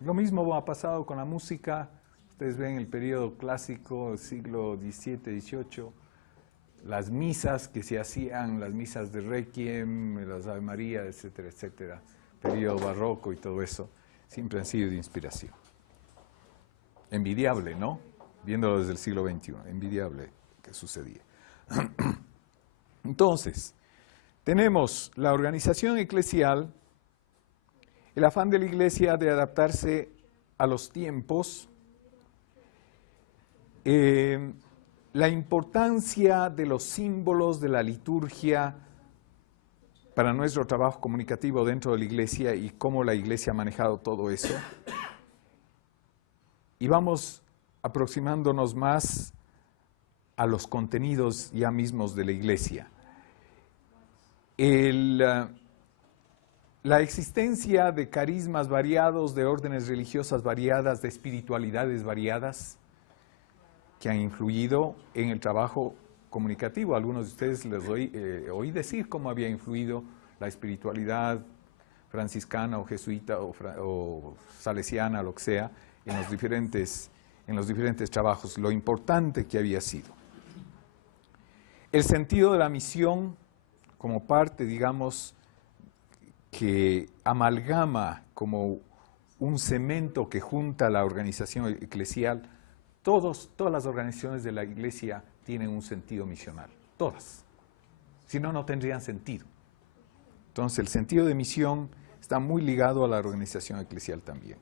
Lo mismo ha pasado con la música. Ustedes ven el periodo clásico, siglo XVII, XVIII, las misas que se hacían, las misas de Requiem, las Ave María, etcétera, etcétera, periodo barroco y todo eso, siempre han sido de inspiración. Envidiable, ¿no? Viéndolo desde el siglo XXI, envidiable que sucedía. Entonces, tenemos la organización eclesial, el afán de la Iglesia de adaptarse a los tiempos, la importancia de los símbolos de la liturgia para nuestro trabajo comunicativo dentro de la Iglesia y cómo la Iglesia ha manejado todo eso. Y vamos aproximándonos más a los contenidos ya mismos de la Iglesia. La existencia de carismas variados, de órdenes religiosas variadas, de espiritualidades variadas, que han influido en el trabajo comunicativo. A algunos de ustedes les oí decir cómo había influido la espiritualidad franciscana o jesuita o salesiana, lo que sea, en los diferentes trabajos, lo importante que había sido. El sentido de la misión como parte, digamos, que amalgama como un cemento que junta la organización eclesial. Todas las organizaciones de la Iglesia tienen un sentido misional, todas. Si no, no tendrían sentido. Entonces, el sentido de misión está muy ligado a la organización eclesial también.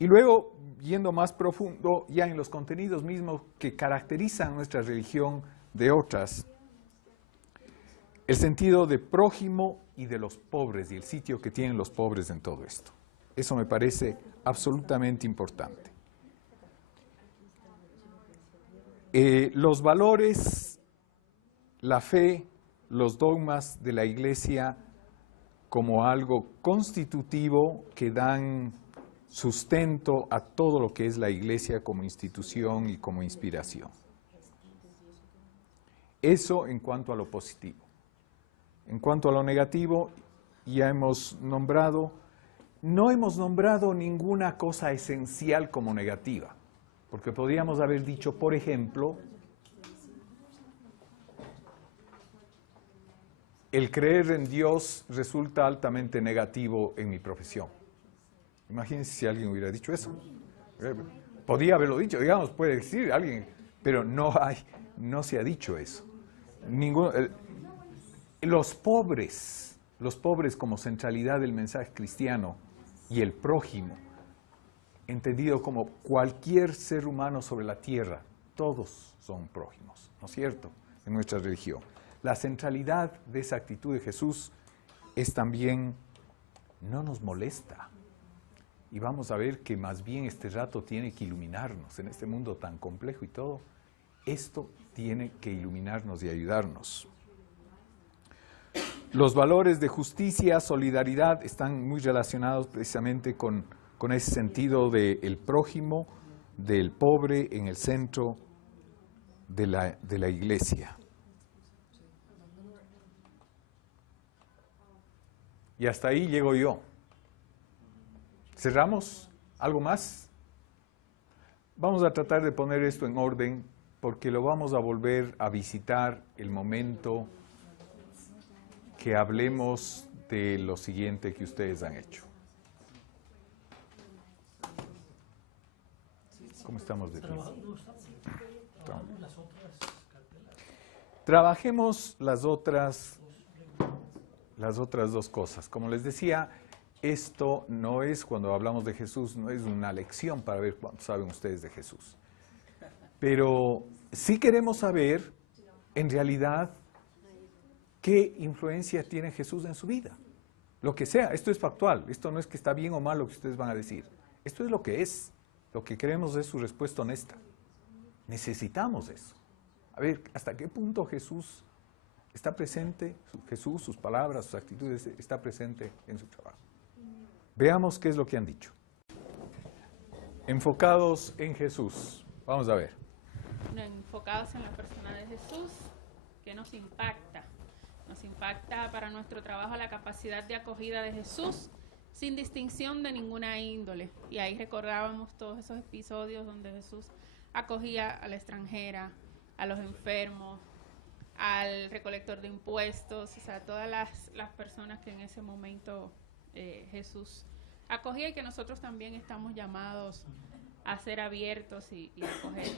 Y luego, yendo más profundo, ya en los contenidos mismos que caracterizan nuestra religión de otras, el sentido de prójimo y de los pobres, y el sitio que tienen los pobres en todo esto. Eso me parece absolutamente importante. Los valores, la fe, los dogmas de la Iglesia como algo constitutivo que dan sustento a todo lo que es la Iglesia como institución y como inspiración. Eso en cuanto a lo positivo. En cuanto a lo negativo, ya hemos nombrado, no hemos nombrado ninguna cosa esencial como negativa, porque podríamos haber dicho, por ejemplo, el creer en Dios resulta altamente negativo en mi profesión. Imagínense si alguien hubiera dicho eso. Podía haberlo dicho, digamos, puede decir alguien, pero no se ha dicho eso. Los pobres como centralidad del mensaje cristiano y el prójimo, entendido como cualquier ser humano sobre la tierra, todos son prójimos, ¿no es cierto?, en nuestra religión. La centralidad de esa actitud de Jesús es también, no nos molesta. Y vamos a ver que más bien este rato tiene que iluminarnos en este mundo tan complejo y todo. Esto tiene que iluminarnos y ayudarnos. Los valores de justicia, solidaridad están muy relacionados precisamente con ese sentido del prójimo, del pobre en el centro de la Iglesia. Y hasta ahí llego yo. ¿Cerramos? ¿Algo más? Vamos a tratar de poner esto en orden porque lo vamos a volver a visitar el momento que hablemos de lo siguiente que ustedes han hecho. ¿Cómo estamos de tiempo? Trabajemos las otras dos cosas. Como les decía, esto no es, cuando hablamos de Jesús, no es una lección para ver cuánto saben ustedes de Jesús. Pero sí queremos saber, en realidad, qué influencia tiene Jesús en su vida. Lo que sea, esto es factual, esto no es que está bien o mal lo que ustedes van a decir. Esto es lo que es. Lo que queremos es su respuesta honesta. Necesitamos eso. A ver, ¿hasta qué punto Jesús está presente? Jesús, sus palabras, sus actitudes, está presente en su trabajo. Veamos qué es lo que han dicho. Enfocados en Jesús. Vamos a ver. enfocados en la persona de Jesús, que nos impacta. Nos impacta para nuestro trabajo la capacidad de acogida de Jesús, sin distinción de ninguna índole. Y ahí recordábamos todos esos episodios donde Jesús acogía a la extranjera, a los enfermos, al recolector de impuestos, o sea, todas las personas que en ese momento Jesús acogía, y que nosotros también estamos llamados a ser abiertos y acoger.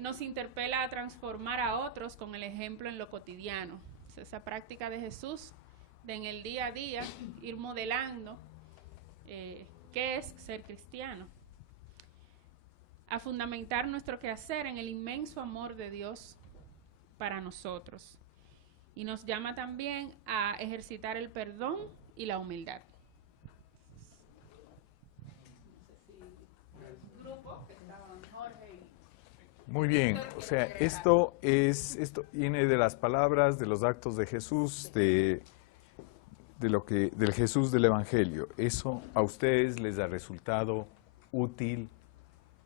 Nos interpela a transformar a otros con el ejemplo en lo cotidiano. O sea, esa práctica de Jesús, de en el día a día ir modelando qué es ser cristiano. A fundamentar nuestro quehacer en el inmenso amor de Dios para nosotros. Y nos llama también a ejercitar el perdón y la humildad. Muy bien, o sea, esto viene de las palabras, de los actos de Jesús, del Jesús del Evangelio. Eso a ustedes les ha resultado útil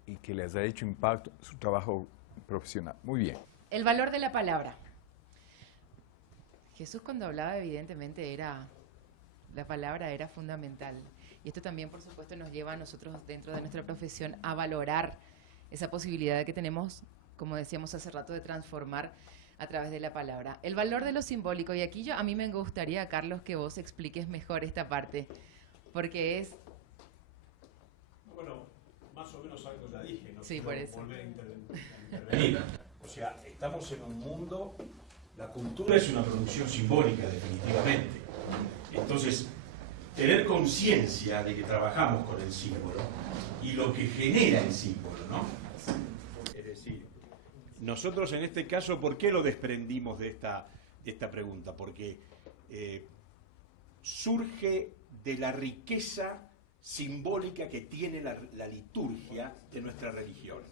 y que les ha hecho impacto en su trabajo profesional. Muy bien. El valor de la palabra. Jesús, cuando hablaba, evidentemente la palabra era fundamental. Y esto también, por supuesto, nos lleva a nosotros, dentro de nuestra profesión, a valorar esa posibilidad que tenemos, como decíamos hace rato, de transformar a través de la palabra. El valor de lo simbólico. Y aquí a mí me gustaría, Carlos, que vos expliques mejor esta parte, porque es... Bueno, más o menos algo ya dije, no sí, quiero por eso. volver a intervenir. O sea, estamos en un mundo, la cultura es una producción simbólica, definitivamente. Entonces, tener conciencia de que trabajamos con el símbolo y lo que genera el símbolo, ¿no? Es decir, nosotros en este caso, ¿por qué lo desprendimos de esta pregunta? Porque surge de la riqueza simbólica que tiene la liturgia de nuestra religión.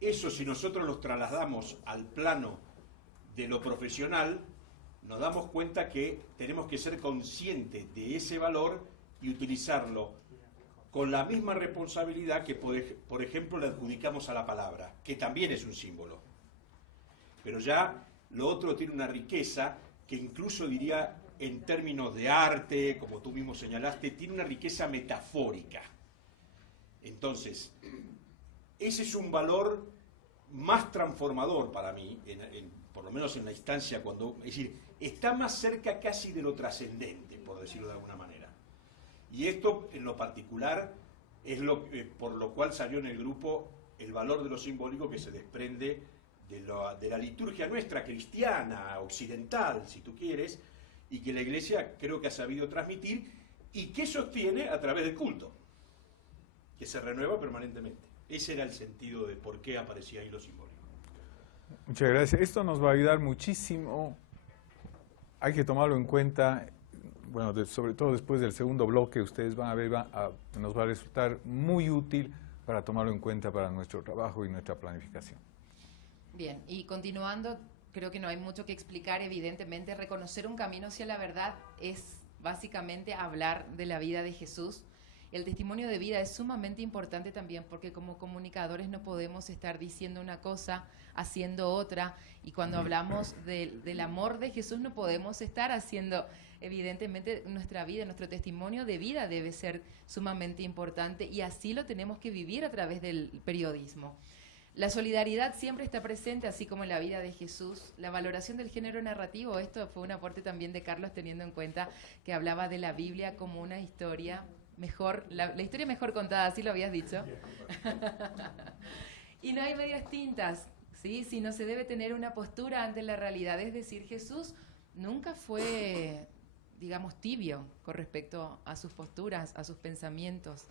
Eso, si nosotros los trasladamos al plano de lo profesional, nos damos cuenta que tenemos que ser conscientes de ese valor y utilizarlo con la misma responsabilidad que, por ejemplo, le adjudicamos a la palabra, que también es un símbolo. Pero ya lo otro tiene una riqueza que incluso diría, en términos de arte, como tú mismo señalaste, tiene una riqueza metafórica. Entonces, ese es un valor más transformador para mí, por lo menos en la instancia es decir, está más cerca casi de lo trascendente, por decirlo de alguna manera. Y esto, en lo particular, es por lo cual salió en el grupo el valor de lo simbólico que se desprende de la liturgia nuestra, cristiana, occidental, si tú quieres, y que la Iglesia creo que ha sabido transmitir y que sostiene a través del culto, que se renueva permanentemente. Ese era el sentido de por qué aparecía ahí lo simbólico. Muchas gracias. Esto nos va a ayudar muchísimo. Hay que tomarlo en cuenta, bueno, sobre todo después del segundo bloque, ustedes van a ver, nos va a resultar muy útil para tomarlo en cuenta para nuestro trabajo y nuestra planificación. Bien, y continuando, creo que no hay mucho que explicar. Evidentemente, reconocer un camino hacia la verdad es básicamente hablar de la vida de Jesús. El testimonio de vida es sumamente importante también, porque como comunicadores no podemos estar diciendo una cosa, haciendo otra, y cuando hablamos del amor de Jesús no podemos estar haciendo, evidentemente nuestra vida, nuestro testimonio de vida debe ser sumamente importante, y así lo tenemos que vivir a través del periodismo. La solidaridad siempre está presente, así como en la vida de Jesús. La valoración del género narrativo, esto fue un aporte también de Carlos, teniendo en cuenta que hablaba de la Biblia como una historia mejor, la historia mejor contada, así lo habías dicho. Y no hay medias tintas, ¿sí? Sino se debe tener una postura ante la realidad. Es decir, Jesús nunca fue, digamos, tibio con respecto a sus posturas, a sus pensamientos.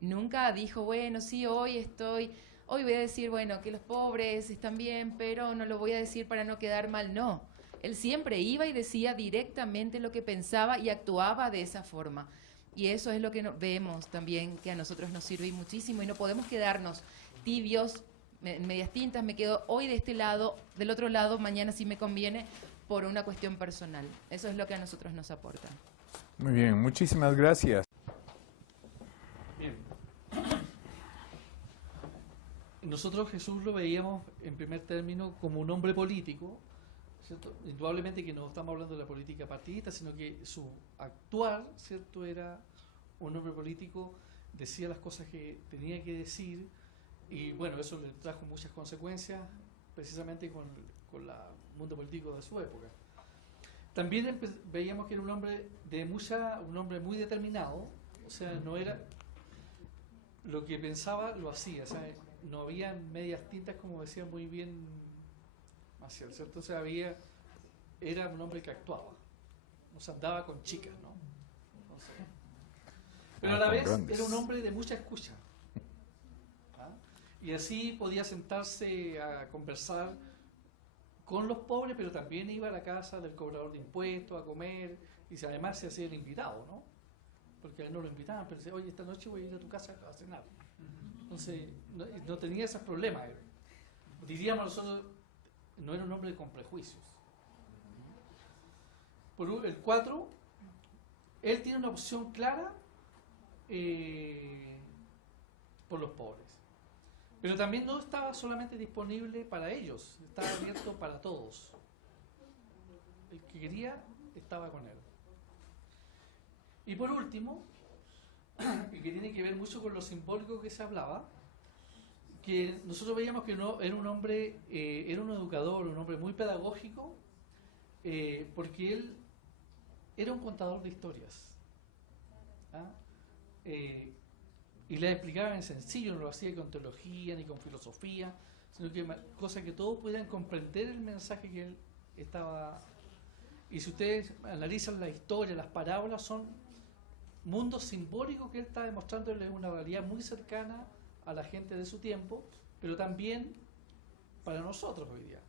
Nunca dijo, bueno, sí, hoy voy a decir, bueno, que los pobres están bien, pero no lo voy a decir para no quedar mal. No, él siempre iba y decía directamente lo que pensaba y actuaba de esa forma. Y eso es lo que vemos también, que a nosotros nos sirve muchísimo, y no podemos quedarnos tibios, en medias tintas, me quedo hoy de este lado, del otro lado, mañana si me conviene, por una cuestión personal. Eso es lo que a nosotros nos aporta. Muy bien, muchísimas gracias. Bien. nosotros Jesús lo veíamos en primer término como un hombre político, ¿cierto? Indudablemente que no estamos hablando de la política partidista, sino que su actuar, ¿cierto?, era un hombre político, decía las cosas que tenía que decir, y bueno, eso le trajo muchas consecuencias precisamente con el mundo político de su época. También veíamos que era un hombre muy determinado, o sea, no era lo que pensaba, lo hacía, o sea, no había medias tintas, como decía muy bien Maciel, ¿cierto? O sea, era un hombre que actuaba, o sea, andaba con chicas, ¿no? Entonces, pero a la vez era un hombre de mucha escucha. ¿Ah? Y así podía sentarse a conversar con los pobres, pero también iba a la casa del cobrador de impuestos a comer, y además se hacía el invitado, ¿no? Porque a él no lo invitaban, pero decía, oye, esta noche voy a ir a tu casa a cenar. Entonces, no tenía esos problemas. Diríamos nosotros, no era un hombre con prejuicios. Por el 4, él tiene una opción clara por los pobres. Pero también no estaba solamente disponible para ellos, estaba abierto para todos. El que quería estaba con él. Y por último, y que tiene que ver mucho con lo simbólico que se hablaba, que nosotros veíamos que no era un hombre, era un educador, un hombre muy pedagógico, porque él era un contador de historias. ¿Ah? Y le explicaba en sencillo, no lo hacía con teología ni con filosofía, sino que cosa que todos pudieran comprender el mensaje que él estaba. Y si ustedes analizan la historia, las parábolas son mundos simbólicos que él está demostrándoles una realidad muy cercana a la gente de su tiempo, pero también para nosotros hoy día.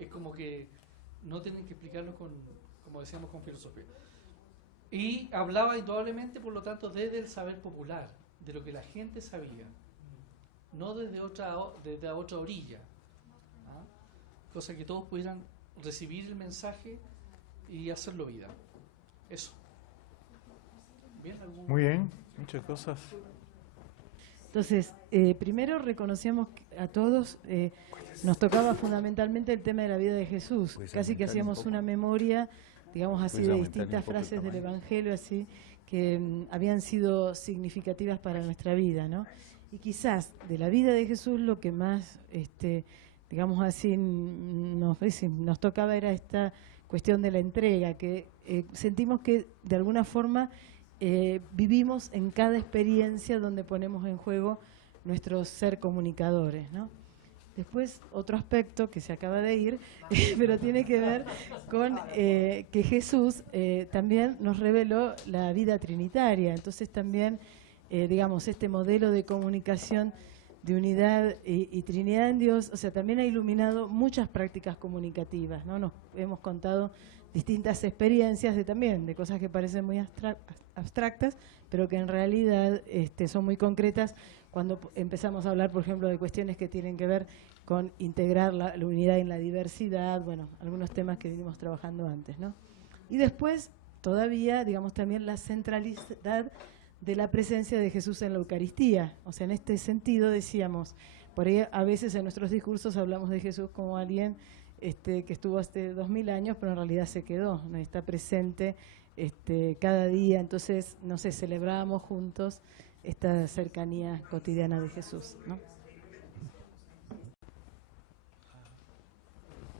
Es como que no tienen que explicarlo como decíamos, con filosofía. Y hablaba indudablemente, por lo tanto, desde el saber popular, de lo que la gente sabía, no desde otra orilla. ¿Ah? Cosa que todos pudieran recibir el mensaje y hacerlo vida. Eso. ¿Bien? Muy bien, muchas cosas. Entonces, primero reconocíamos a todos, nos tocaba fundamentalmente el tema de la vida de Jesús. Casi que hacíamos una memoria, digamos así, de distintas frases del Evangelio, así que habían sido significativas para nuestra vida, ¿no? Y quizás de la vida de Jesús lo que más, digamos así, nos tocaba era esta cuestión de la entrega, que sentimos que de alguna forma vivimos en cada experiencia donde ponemos en juego nuestro ser comunicadores, ¿no? Después, otro aspecto que se acaba de ir, pero tiene que ver con que Jesús también nos reveló la vida trinitaria. Entonces también, digamos, este modelo de comunicación de unidad y Trinidad en Dios, o sea, también ha iluminado muchas prácticas comunicativas, ¿no? Nos hemos contado distintas experiencias de cosas que parecen muy abstractas, pero que en realidad son muy concretas cuando empezamos a hablar, por ejemplo, de cuestiones que tienen que ver con integrar la unidad en la diversidad, bueno, algunos temas que venimos trabajando antes, ¿no? Y después, todavía, digamos, también la centralidad de la presencia de Jesús en la Eucaristía. O sea, en este sentido decíamos, por ahí a veces en nuestros discursos hablamos de Jesús como alguien que estuvo hace 2000 años, pero en realidad se quedó, ¿no? Está presente cada día. Entonces, no sé, celebrábamos juntos esta cercanía cotidiana de Jesús, ¿no?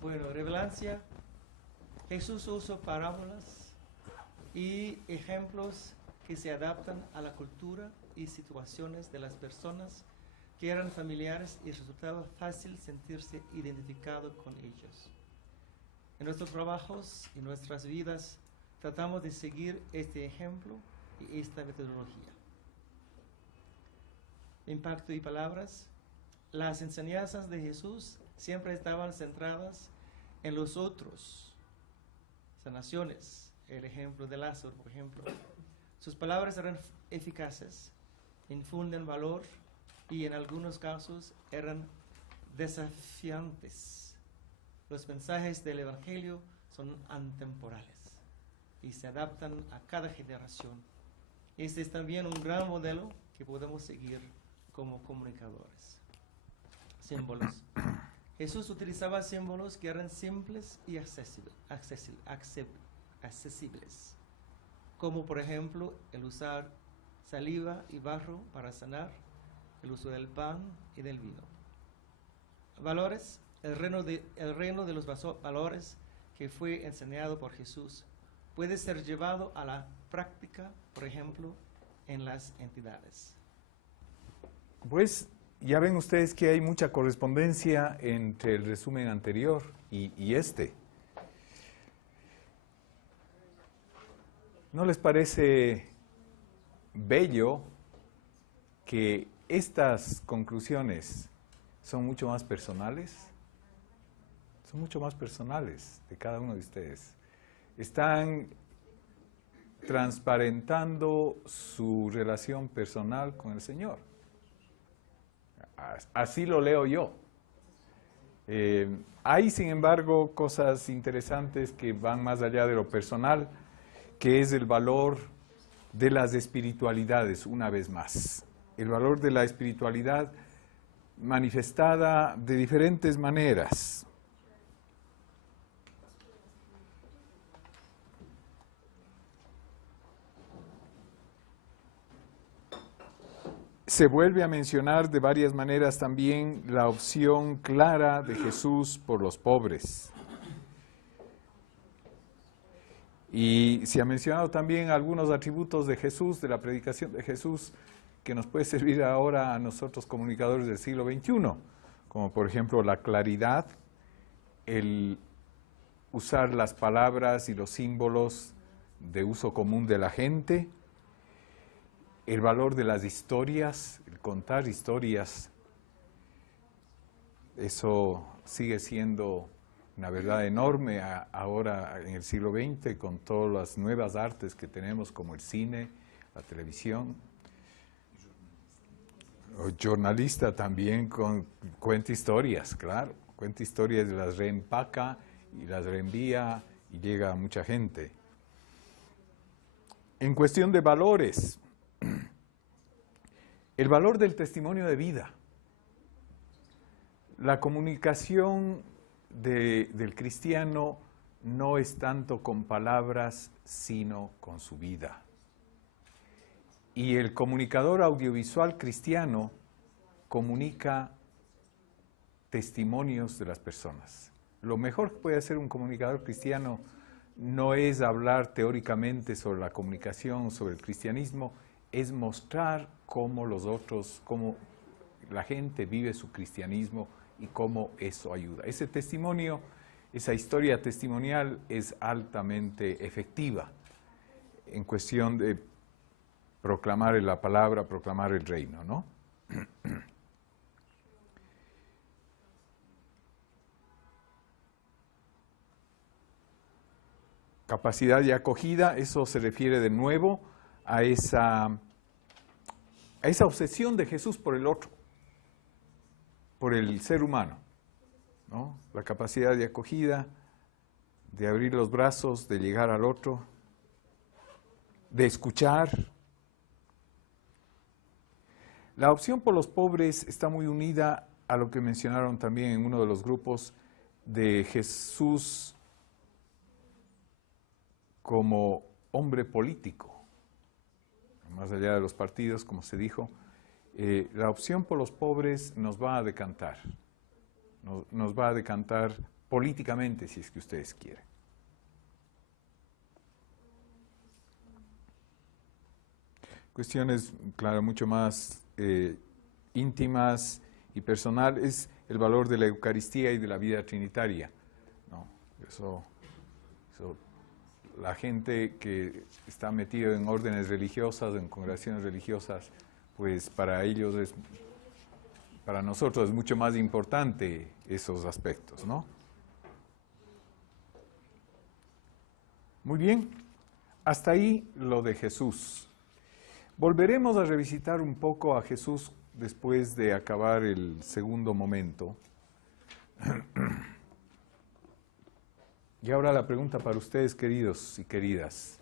Bueno, relevancia. Jesús usó parábolas y ejemplos que se adaptan a la cultura y situaciones de las personas que eran familiares y resultaba fácil sentirse identificado con ellos. En nuestros trabajos y nuestras vidas tratamos de seguir este ejemplo y esta metodología. Impacto y palabras. Las enseñanzas de Jesús siempre estaban centradas en los otros. Sanaciones, el ejemplo de Lázaro, por ejemplo. Sus palabras eran eficaces, infunden valor y en algunos casos eran desafiantes. Los mensajes del Evangelio son atemporales y se adaptan a cada generación. Este es también un gran modelo que podemos seguir como comunicadores. símbolos. Jesús utilizaba símbolos que eran simples y accesibles, como por ejemplo el usar saliva y barro para sanar, el uso del pan y del vino. Valores, el reino de los valores que fue enseñado por Jesús puede ser llevado a la práctica, por ejemplo, en las entidades. Pues ya ven ustedes que hay mucha correspondencia entre el resumen anterior y este. ¿No les parece bello que estas conclusiones son mucho más personales? Son mucho más personales de cada uno de ustedes. Están transparentando su relación personal con el Señor. Así lo leo yo. Hay, sin embargo, cosas interesantes que van más allá de lo personal, que es el valor de las espiritualidades, una vez más. El valor de la espiritualidad manifestada de diferentes maneras. Se vuelve a mencionar de varias maneras también la opción clara de Jesús por los pobres. Y se ha mencionado también algunos atributos de Jesús, de la predicación de Jesús, que nos puede servir ahora a nosotros comunicadores del siglo XXI, como por ejemplo la claridad, el usar las palabras y los símbolos de uso común de la gente, el valor de las historias, el contar historias. Eso sigue siendo una verdad enorme ahora en el siglo XX, con todas las nuevas artes que tenemos, como el cine, la televisión. O jornalista también cuenta historias, claro. Cuenta historias, las reempaca y las reenvía y llega a mucha gente. En cuestión de valores, el valor del testimonio de vida. La comunicación del cristiano no es tanto con palabras, sino con su vida. Y el comunicador audiovisual cristiano comunica testimonios de las personas. Lo mejor que puede hacer un comunicador cristiano no es hablar teóricamente sobre la comunicación, sobre el cristianismo, es mostrar cómo cómo la gente vive su cristianismo y cómo eso ayuda. Ese testimonio, esa historia testimonial es altamente efectiva en cuestión de proclamar la palabra, proclamar el reino, ¿no? Capacidad de acogida, eso se refiere de nuevo a esa obsesión de Jesús por el otro, por el ser humano, ¿no? La capacidad de acogida, de abrir los brazos, de llegar al otro, de escuchar. La opción por los pobres está muy unida a lo que mencionaron también en uno de los grupos de Jesús como hombre político, más allá de los partidos, como se dijo. La opción por los pobres nos va a decantar, nos va a decantar políticamente, si es que ustedes quieren. Cuestiones, claro, mucho más íntimas y personales, el valor de la Eucaristía y de la vida trinitaria, ¿no? Eso la gente que está metida en órdenes religiosas, en congregaciones religiosas, pues para ellos para nosotros es mucho más importante esos aspectos, ¿no? Muy bien, hasta ahí lo de Jesús. Volveremos a revisitar un poco a Jesús después de acabar el segundo momento. Y ahora la pregunta para ustedes, queridos y queridas.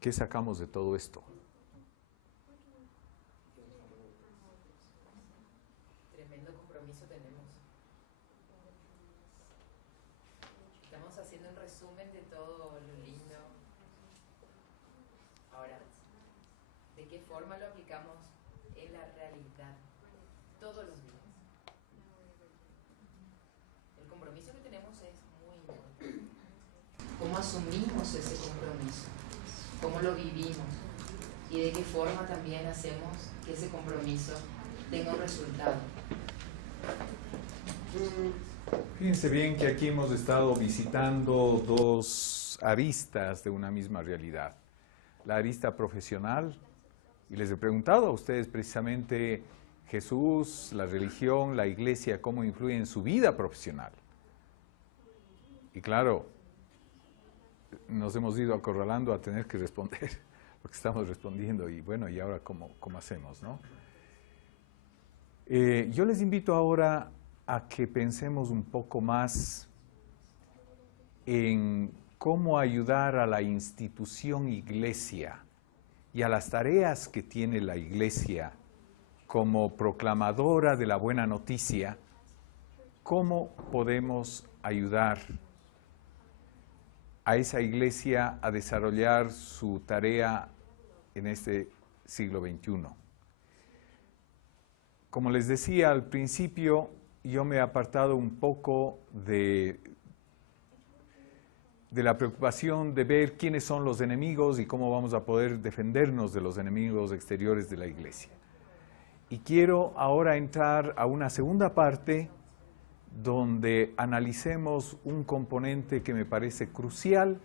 ¿Qué sacamos de todo esto? resumen de todo lo lindo. Ahora, ¿de qué forma lo aplicamos en la realidad? Todos los días. El compromiso que tenemos es muy importante. ¿Cómo asumimos ese compromiso? ¿Cómo lo vivimos? Y de qué forma también hacemos que ese compromiso tenga un resultado. Fíjense bien que aquí hemos estado visitando dos aristas de una misma realidad. La arista profesional, y les he preguntado a ustedes precisamente Jesús, la religión, la iglesia, cómo influye en su vida profesional. Y claro, nos hemos ido acorralando a tener que responder, porque estamos respondiendo y bueno, ¿y ahora cómo hacemos, no? Yo les invito ahora a que pensemos un poco más en cómo ayudar a la institución iglesia y a las tareas que tiene la iglesia como proclamadora de la buena noticia, cómo podemos ayudar a esa iglesia a desarrollar su tarea en este siglo XXI. Como les decía al principio, yo me he apartado un poco de la preocupación de ver quiénes son los enemigos y cómo vamos a poder defendernos de los enemigos exteriores de la iglesia. Y quiero ahora entrar a una segunda parte donde analicemos un componente que me parece crucial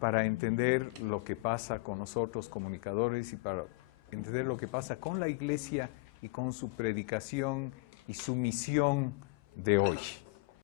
para entender lo que pasa con nosotros comunicadores y para entender lo que pasa con la iglesia y con su predicación y su misión de hoy.